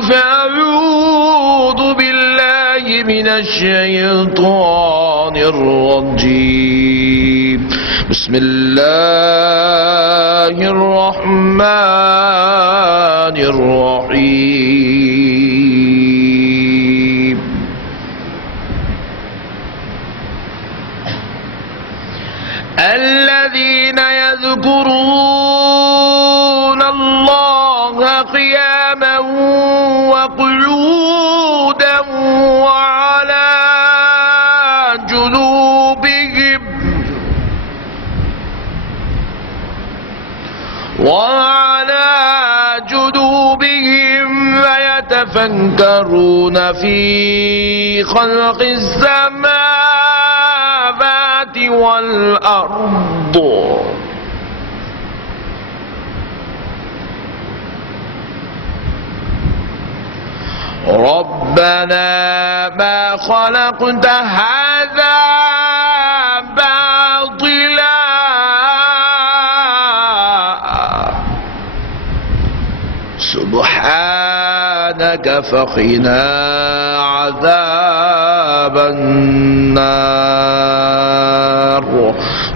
فأعوذ بالله من الشيطان الرجيم. بسم الله الرحمن الرحيم. الذين يذكرون الله قياما وقعودا وعلى جنوبهم ويتفكرون في خلق السماوات والأرض ربنا ما خلقت هذا باطلا سبحانك فقنا عذاب النار.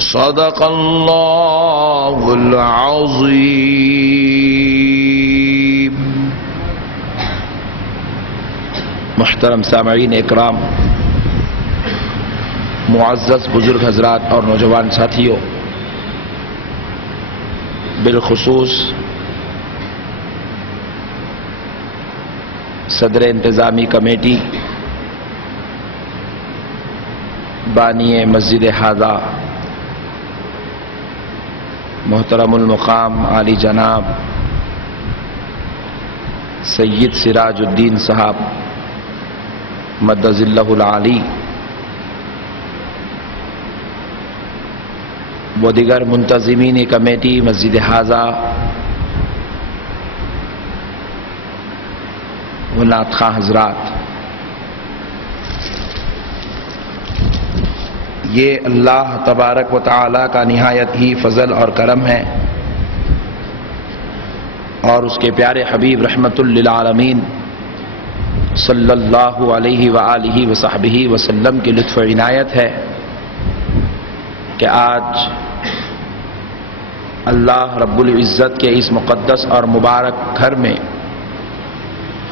صدق الله العظيم. محترم سامعین اکرام، معزز بزرگ حضرات اور نوجوان ساتھیوں، بالخصوص صدر انتظامی کمیٹی، بانی مسجد ہذا، محترم المقام عالی جناب سید سراج الدین صاحب مدظ اللہ العالی، وہ دیگر منتظمین کمیٹی مسجد ہذا، وہ نعت خواں حضرات، یہ اللہ تبارک و تعالی کا نہایت ہی فضل اور کرم ہے، اور اس کے پیارے حبیب رحمت للعالمین صلی اللہ علیہ وآلہ وصحبہ وسلم کی لطف و عنایت ہے کہ آج اللہ رب العزت کے اس مقدس اور مبارک گھر میں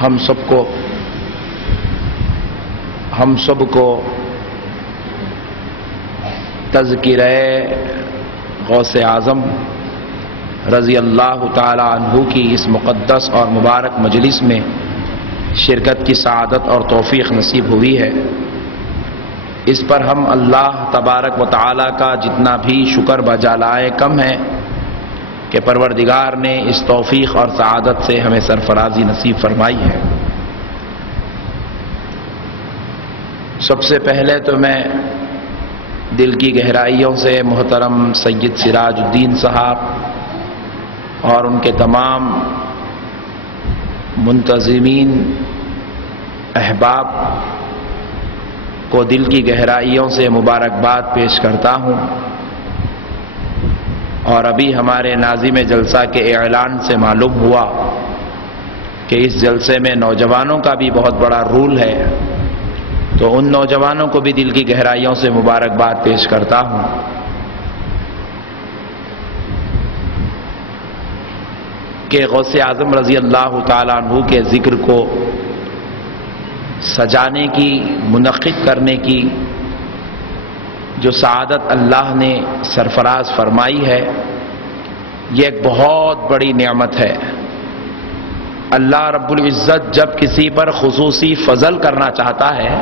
ہم سب کو تذکرہ غوث اعظم رضی اللہ تعالی عنہ کی اس مقدس اور مبارک مجلس میں شرکت کی سعادت اور توفیق نصیب ہوئی ہے۔ اس پر ہم اللہ تبارک و تعالی کا جتنا بھی شکر بجا لائے کم ہے کہ پروردگار نے اس توفیق اور سعادت سے ہمیں سرفرازی نصیب فرمائی ہے۔ سب سے پہلے تو میں دل کی گہرائیوں سے محترم سید سراج الدین صاحب اور ان کے تمام منتظمین احباب کو دل کی گہرائیوں سے مبارکباد پیش کرتا ہوں، اور ابھی ہمارے ناظم جلسہ کے اعلان سے معلوم ہوا کہ اس جلسے میں نوجوانوں کا بھی بہت بڑا رول ہے، تو ان نوجوانوں کو بھی دل کی گہرائیوں سے مبارکباد پیش کرتا ہوں۔ کہ غوث اعظم رضی اللہ تعالیٰ عنہ کے ذکر کو سجانے کی، منعقد کرنے کی جو سعادت اللہ نے سرفراز فرمائی ہے، یہ ایک بہت بڑی نعمت ہے۔ اللہ رب العزت جب کسی پر خصوصی فضل کرنا چاہتا ہے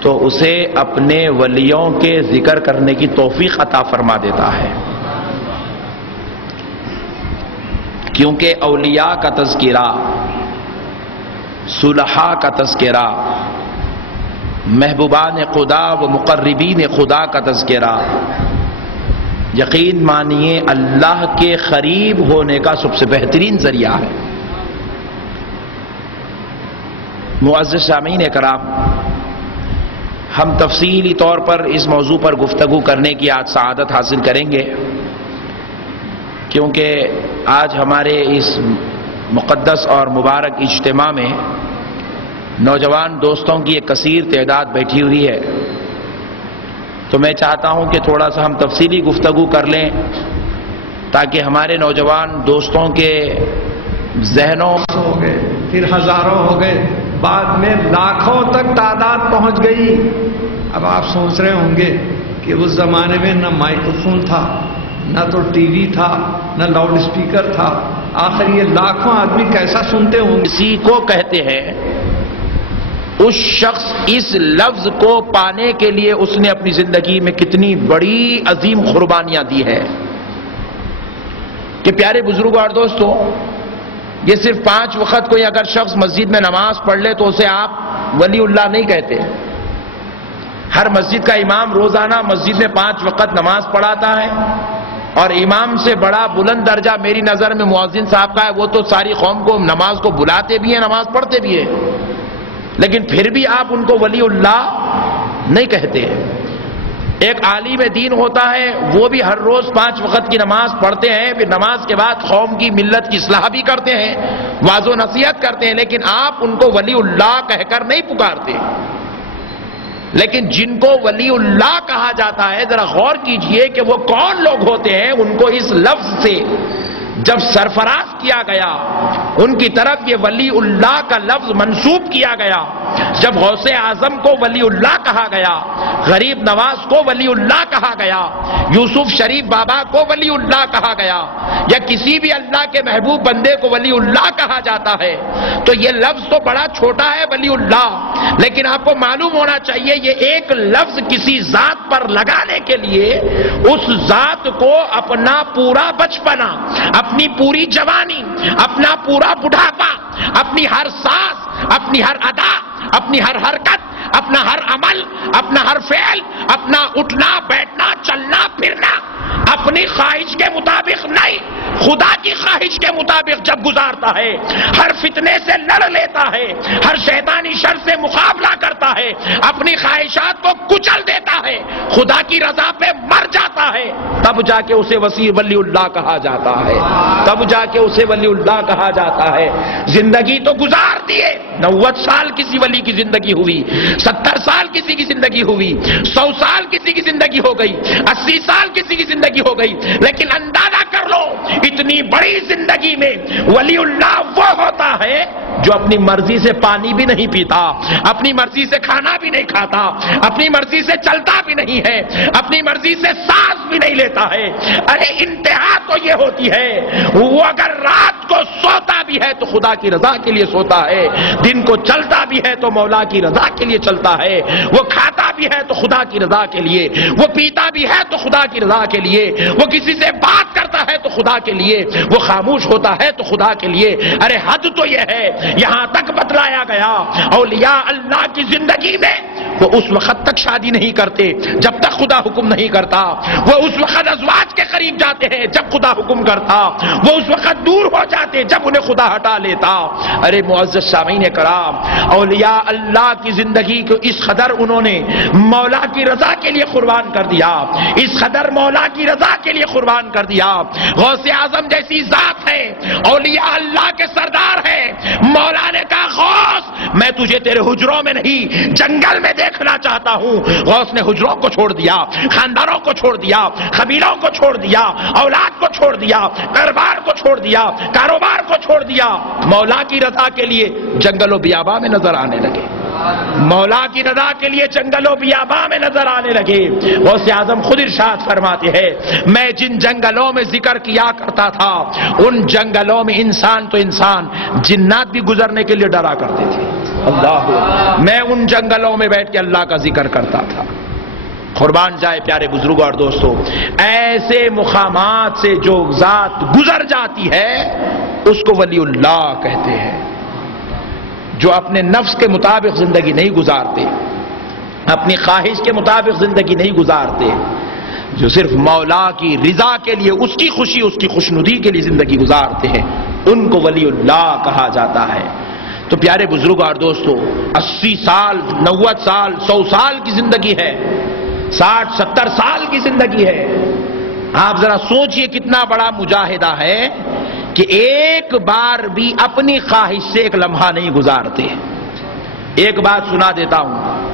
تو اسے اپنے ولیوں کے ذکر کرنے کی توفیق عطا فرما دیتا ہے، کیونکہ اولیاء کا تذکرہ، صلحاء کا تذکرہ، محبوبان خدا و مقربین خدا کا تذکرہ، یقین مانیے اللہ کے قریب ہونے کا سب سے بہترین ذریعہ ہے۔ معزز سامعین کرام، ہم تفصیلی طور پر اس موضوع پر گفتگو کرنے کی آج سعادت حاصل کریں گے، کیونکہ آج ہمارے اس مقدس اور مبارک اجتماع میں نوجوان دوستوں کی ایک کثیر تعداد بیٹھی ہوئی ہے، تو میں چاہتا ہوں کہ تھوڑا سا ہم تفصیلی گفتگو کر لیں تاکہ ہمارے نوجوان دوستوں کے ذہنوں ہو گئے، پھر ہزاروں ہو گئے، بعد میں لاکھوں تک تعداد پہنچ گئی۔ اب آپ سوچ رہے ہوں گے کہ اس زمانے میں نہ مائکرو فون تھا، نہ تو ٹی وی تھا، نہ لاؤڈ اسپیکر تھا، آخر یہ لاکھوں آدمی کیسا سنتے ہوں گے؟ اسی کو کہتے ہیں اس شخص اس لفظ کو پانے کے لیے اس نے اپنی زندگی میں کتنی بڑی عظیم قربانیاں دی ہے کہ پیارے بزرگوں اور دوستوں، یہ صرف 5 وقت کوئی اگر شخص مسجد میں نماز پڑھ لے تو اسے آپ ولی اللہ نہیں کہتے۔ ہر مسجد کا امام روزانہ مسجد میں 5 وقت نماز پڑھاتا ہے، اور امام سے بڑا بلند درجہ میری نظر میں مؤذن صاحب کا ہے۔ وہ تو ساری قوم کو نماز کو بلاتے بھی ہیں، نماز پڑھتے بھی ہیں، لیکن پھر بھی آپ ان کو ولی اللہ نہیں کہتے۔ ایک عالم دین ہوتا ہے، وہ بھی ہر روز 5 وقت کی نماز پڑھتے ہیں، پھر نماز کے بعد قوم کی ملت کی اصلاح بھی کرتے ہیں، واعظ و نصیحت کرتے ہیں، لیکن آپ ان کو ولی اللہ کہہ کر نہیں پکارتے۔ لیکن جن کو ولی اللہ کہا جاتا ہے، ذرا غور کیجئے کہ وہ کون لوگ ہوتے ہیں۔ ان کو اس لفظ سے جب سرفراز کیا گیا، ان کی طرف یہ ولی اللہ کا لفظ منسوب کیا گیا، جب غوث اعظم کو ولی اللہ کہا گیا، غریب نواز کو ولی اللہ کہا گیا، یوسف شریف بابا کو ولی اللہ کہا گیا، یا کسی بھی اللہ کے محبوب بندے کو ولی اللہ کہا جاتا ہے، تو یہ لفظ تو بڑا چھوٹا ہے ولی اللہ، لیکن آپ کو معلوم ہونا چاہیے یہ ایک لفظ کسی ذات پر لگانے کے لیے اس ذات کو اپنا پورا بچپنا، اپنی پوری جوانی، اپنا پورا بڑھاپا، اپنی ہر سانس، اپنی ہر ادا، اپنی ہر حرکت، اپنا ہر عمل، اپنا ہر فعل، اپنا اٹھنا بیٹھنا چلنا پھرنا اپنی خواہش کے مطابق نہیں، خدا کی خواہش کے مطابق جب گزارتا ہے، ہر فتنے سے لڑ لیتا ہے، ہر شیطانی شر سے مقابلہ کرتا ہے، اپنی خواہشات کو کچل دیتا ہے، خدا کی رضا پہ مر جاتا ہے، تب جا کے اسے ولی اللہ کہا جاتا ہے، تب جا کے اسے ولی اللہ کہا جاتا ہے۔ زندگی تو گزار دیے، 90 سال کسی ولی کی زندگی ہوئی، 70 سال کسی کی زندگی ہوئی، 100 سال کسی کی زندگی ہو گئی، 80 سال کسی کی زندگی ہو گئی، لیکن اندازہ کر لو اتنی بڑی زندگی میں ولی اللہ وہ ہوتا ہے جو اپنی مرضی سے پانی بھی نہیں پیتا، اپنی مرضی سے کھانا بھی نہیں کھاتا، اپنی مرضی سے چلتا بھی نہیں ہے، اپنی مرضی سے سانس بھی نہیں لیتا ہے۔ ارے انتہا تو یہ ہوتی ہے وہ اگر رات کو سوتا بھی ہے تو خدا کی رضا کے لیے سوتا ہے، دن کو چلتا بھی ہے تو مولا کی رضا کے لیے چلتا ہے، وہ کھاتا بھی ہے تو خدا کی رضا کے لیے، وہ پیتا بھی ہے تو خدا کی رضا کے لیے، وہ کسی سے بات کرتا ہے تو خدا کے لیے، وہ خاموش ہوتا ہے تو خدا کے لیے۔ ارے حد تو یہ ہے، یہاں تک بتلایا گیا اولیاء اللہ کی زندگی میں وہ اس وقت تک شادی نہیں کرتے جب تک خدا حکم نہیں کرتا، وہ اس وقت ازواج کے قریب جاتے ہیں جب خدا حکم کرتا، وہ اس وقت دور ہو جاتے جب انہیں خدا ہٹا لیتا۔ ارے معزز سامعین کرام، اولیاء اللہ کی زندگی کو اس قدر انہوں نے مولا کی رضا کے لیے قربان کر دیا، اس قدر مولا کی رضا کے لیے قربان کر دیا۔ غوث اعظم جیسی ذات ہے، اولیاء اللہ کے سردار ہے، مولا نے کہا غوث میں تجھے تیرے حجروں میں نہیں جنگل میں دیکھنا چاہتا ہوں۔ غوث نے حجروں کو چھوڑ دیا، خاندانوں کو چھوڑ دیا، قبیلوں کو چھوڑ دیا، اولاد کو چھوڑ دیا، کاروبار کو چھوڑ دیا، کاروبار کو چھوڑ دیا، مولا کی رضا کے لیے جنگل و بیاباں میں نظر آنے لگے، مولا کی رضا کے لیے جنگل و بیاباں میں نظر آنے لگے۔ غوث اعظم خود ارشاد فرماتے ہیں میں جن جنگلوں میں ذکر کیا کرتا تھا ان جنگلوں میں انسان تو انسان جنات بھی گزرنے کے لیے ڈرا کرتے تھے۔ اللہ، میں ان جنگلوں میں بیٹھ کے اللہ کا ذکر کرتا تھا۔ قربان جائے پیارے بزرگوں اور دوستوں، ایسے مقامات سے جو ذات گزر جاتی ہے اس کو ولی اللہ کہتے ہیں، جو اپنے نفس کے مطابق زندگی نہیں گزارتے، اپنی خواہش کے مطابق زندگی نہیں گزارتے، جو صرف مولا کی رضا کے لیے، اس کی خوشی اس کی خوشنودی کے لیے زندگی گزارتے ہیں، ان کو ولی اللہ کہا جاتا ہے۔ تو پیارے بزرگوں اور دوستوں، 80 سال 90 سال 100 سال کی زندگی ہے، 60 70 سال کی زندگی ہے۔ آپ ذرا سوچئے کتنا بڑا مجاہدہ ہے کہ ایک بار بھی اپنی خواہش سے ایک لمحہ نہیں گزارتے. ایک بات سنا دیتا ہوں.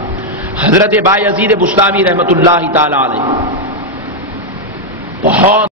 حضرت بایزید بسطامی رحمت اللہ تعالی علیہ بہت